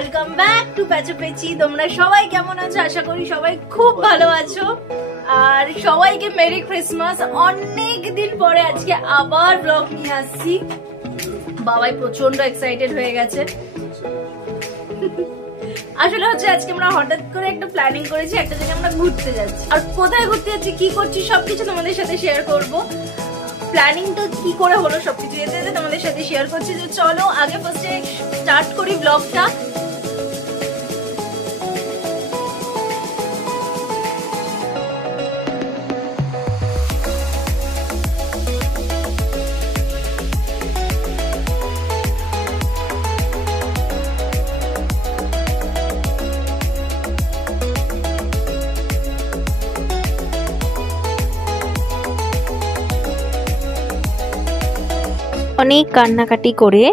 Welcome back to প্যাচোপেচি। তোমরা সবাই কেমন আছো? আশা করি সবাই খুব ভালো আছো। আর সবাইকে মেরি ক্রিসমাস। অনেক দিন পরে আজকে আবার ব্লগ নিয়ে আসছি। বাবাই প্রচন্ড এক্সাইটেড হয়ে গেছে। আসলে হচ্ছে আজকে আমরা হঠাৎ করে একটা প্ল্যানিং করেছি, একটা জায়গায় আমরা ঘুরতে যাচ্ছি। আর কোথায় ঘুরতে যাচ্ছি, কি করছি, সবকিছু তোমাদের সাথে শেয়ার করব। প্ল্যানিংটা কি করে হলো সবকিছু যেতে যেতে তোমাদের সাথে শেয়ার করছি। যে চলো আগে ফার্স্টে স্টার্ট করি ব্লগটা। অনেক কান্নাকাটি করে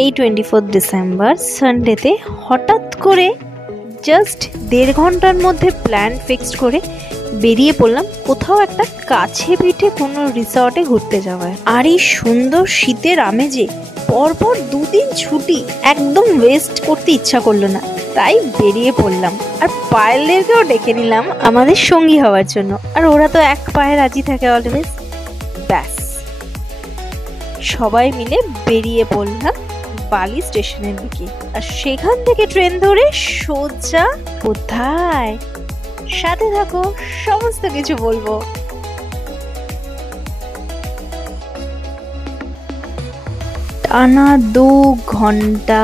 এই 24 ডিসেম্বর সানডেতে হঠাৎ করে জাস্ট 1.5 ঘন্টার মধ্যে প্ল্যান ফিক্সড করে বেরিয়ে পড়লাম কোথাও একটা কাছে পিঠে কোনো রিসর্টে ঘুরতে যাওয়ার। আর এই সুন্দর শীতের আমেজে পরপর 2 দিন ছুটি একদম ওয়েস্ট করতে ইচ্ছা করলো না, তাই বেরিয়ে পড়লাম। আর পায়েলদেরকেও ডেকে নিলাম আমাদের সঙ্গী হওয়ার জন্য, আর ওরা তো এক পায়ে রাজি থাকে অলওয়েজ। ব্যাস সবাই মিলে বেরিয়ে পড়লাম বালি স্টেশনের দিকে। আর সেখান থেকে ট্রেন ধরে সোজা কোথায়, সাথে থাকো, সমস্ত কিছু বলবো। টানা 2 ঘন্টা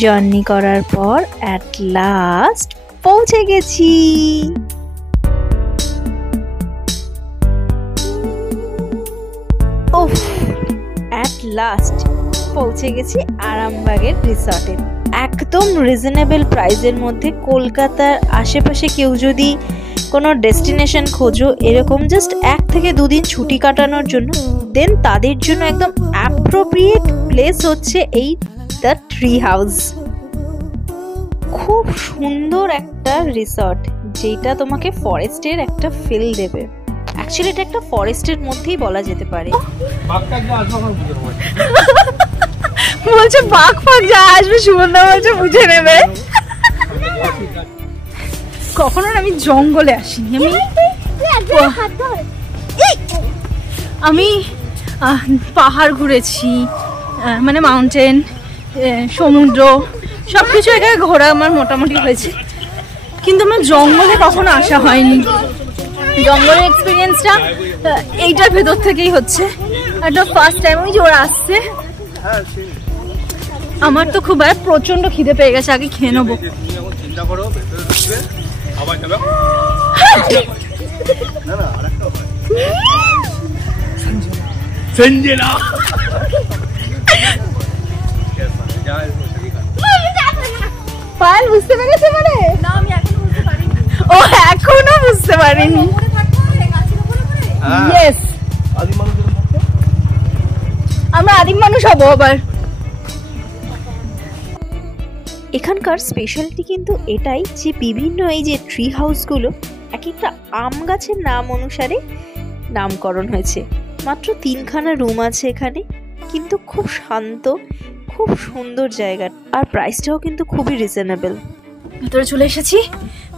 জার্নি করার পর অ্যাট লাস্ট পৌঁছে গেছি। ওফ, অ্যাট লাস্ট পৌঁছে গেছি আরামবাগের রিসর্টে। একদম রিজনেবল প্রাইসের মধ্যে কলকাতার আশেপাশে কেউ যদি কোনো ডেস্টিনেশন খোঁজো এরকম জাস্ট 1 থেকে 2 দিন ছুটি কাটানোর জন্য, দেন তাদের জন্য একদম অ্যাপ্রোপ্রিয়েট প্লেস হচ্ছে এই দ্য ট্রি হাউস। খুব সুন্দর একটা রিসর্ট যেটা তোমাকে ফরেস্টের একটা ফিল দেবে। অ্যাকচুয়ালি এটা একটা ফরেস্টের মধ্যেই বলা যেতে পারে। বলছে বাঘ ফাঘ যা আসবে সুমনদা বলছে বুঝে নেবে। কখনো আমি জঙ্গলে আসিনি। আমি পাহাড় ঘুরেছি, মানে মাউন্টেন, সমুদ্র, সবকিছু এখানে ঘোরা আমার মোটামুটি হয়েছে, কিন্তু আমার জঙ্গলে কখনো আসা হয়নি। জঙ্গলের এক্সপিরিয়েন্সটা এইটার ভেতর থেকেই হচ্ছে। একটা ফার্স্ট টাইম ওই যে ওরা আসছে। আমার তো খুব প্রচন্ড খিদে পেয়ে গেছে, আগে খেয়ে নেবো। পায়েল বুঝতে পেরেছে মানে? না, আমি এখনো বুঝতে পারিনি। ও এখনো বুঝতে পারিনি। ইয়েস, আমরা আদিম মানুষ হবো আবার। এখানকার স্পেশালিটি কিন্তু এটাই যে বিভিন্ন এই যে ট্রি হাউসগুলো এক একটা আম গাছের নাম অনুসারে নামকরণ হয়েছে। মাত্র 3খানা রুম আছে এখানে, কিন্তু খুব শান্ত, খুব সুন্দর জায়গা। আর প্রাইসটাও কিন্তু খুবই রিজনেবল। ভেতরে চলে এসেছি।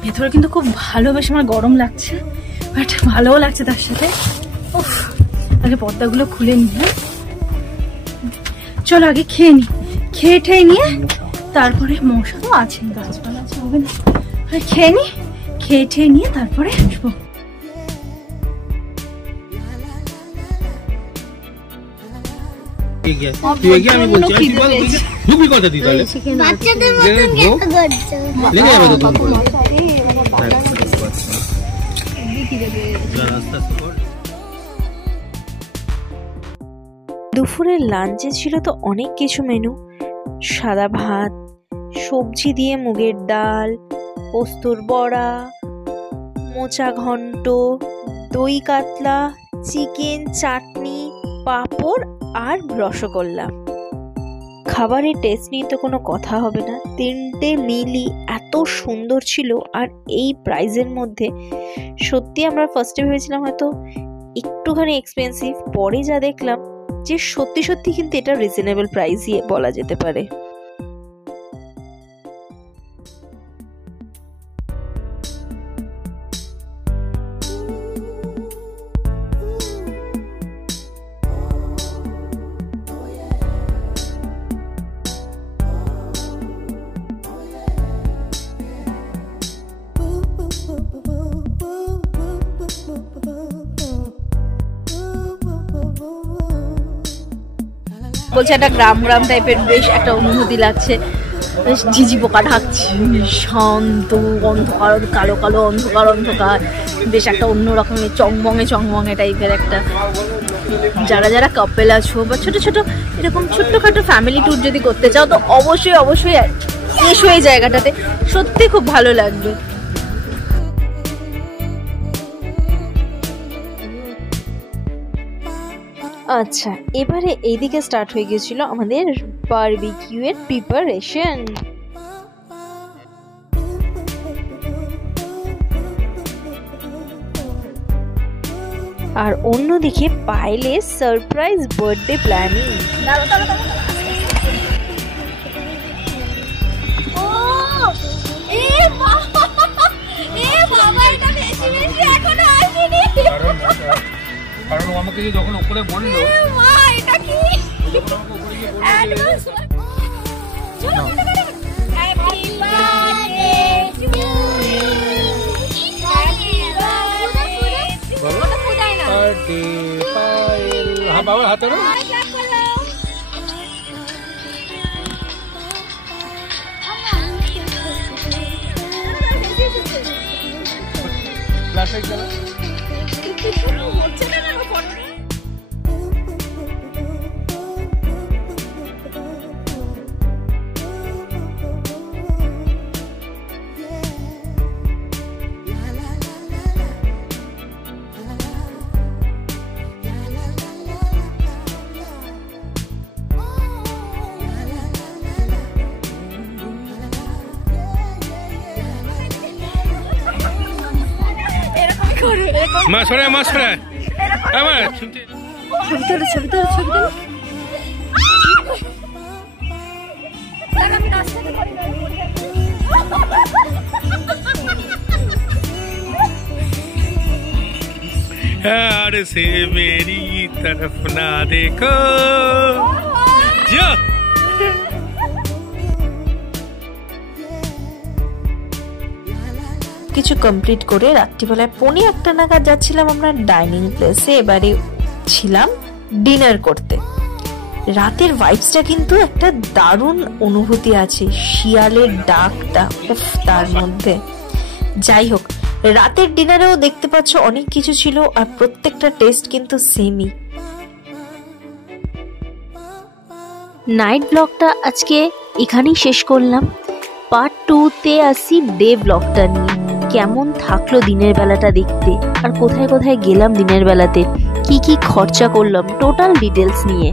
ভেতরে কিন্তু খুব ভালো, বেশ আমার গরম লাগছে, বাট ভালোও লাগছে তার সাথে। উফ, আগে পর্দাগুলো খুলে নি। চলো আগে খেয়ে নি, খেয়ে ঠেয়ে নিয়ে তারপরে, মশা তো আছে, গাছপালা আছে, হবে না, খেয়ে নি, খেয়ে ঠেয়ে নিয়ে তারপরে আসবো। দুপুরের লাঞ্চে ছিল তো অনেক কিছু মেনু। সাদা ভাত, সবজি দিয়ে মুগের ডাল, পোস্তর বড়া, মোচা ঘন্ট, দই কাতলা, চিকেন, চাটনি, পাঁপড় আর রসগোল্লা। খাবারের টেস্ট নিয়ে তো কোনো কথা হবে না। 3টে মিলই এত সুন্দর ছিল, আর এই প্রাইসের মধ্যে সত্যি আমরা ফার্স্টে ভেবেছিলাম হয়তো একটুখানি এক্সপেন্সিভ, পরে যা দেখলাম যে সত্যি সত্যি কিন্তু এটা রিজনেবল প্রাইসই বলা যেতে পারে। বলছে একটা গ্রাম গ্রাম টাইপের বেশ একটা অনুভূতি লাগছে, বেশ ঝিঝি পোকা ডাকছে, শান্ত অন্ধকার, কালো কালো অন্ধকার অন্ধকার, বেশ একটা অন্য রকমের চংবঙে চংবঙে টাইপের একটা। যারা যারা কাপেল আছো বা ছোট ছোট এরকম ছোট্টখাটো ফ্যামিলি ট্যুর যদি করতে চাও তো অবশ্যই অবশ্যই এসো এই জায়গাটাতে, সত্যি খুব ভালো লাগবে। আচ্ছা, এবারে এইদিকে স্টার্ট হয়ে গেছিল আমাদের বারবিকিউ এর প্রিপারেশন। আর অন্যদিকে পায়েলের সারপ্রাইজ বার্থডে প্ল্যানিং। কারণ ও আমাকে যখন উপরে বললো এটা কি হ্যাঁ বাবার হাতে মা সরে মা সরে আমার শুনতে ছবি তোলো ছবি তোলো ছবি তোলো। यार से मेरी तरफ ना देखो जो কিছু কমপ্লিট করে রাত্রিবেলায় 1:45 নাগাদ যাচ্ছিলাম আমরা ডাইনিং প্লেসে। এবারে ছিলাম ডিনার করতে। রাতের ভাইবসটা কিন্তু একটা দারুণ অনুভূতি আছে, শিয়ালের ডাকটা উফ তার মধ্যে। যাই হোক, রাতের ডিনারেও দেখতে পাচ্ছ অনেক কিছু ছিল, আর প্রত্যেকটা টেস্ট কিন্তু সেমই। নাইট ব্লগটা আজকে এখানেই শেষ করলাম। পার্ট 2-তে আসি ডে ব্লগটা নিয়ে। কেমন থাকলো দিনের বেলাটা দেখতে, আর কোথায় কোথায় গেলাম দিনের বেলাতে, কি কি খরচা করলাম, টোটাল ডিটেলস নিয়ে।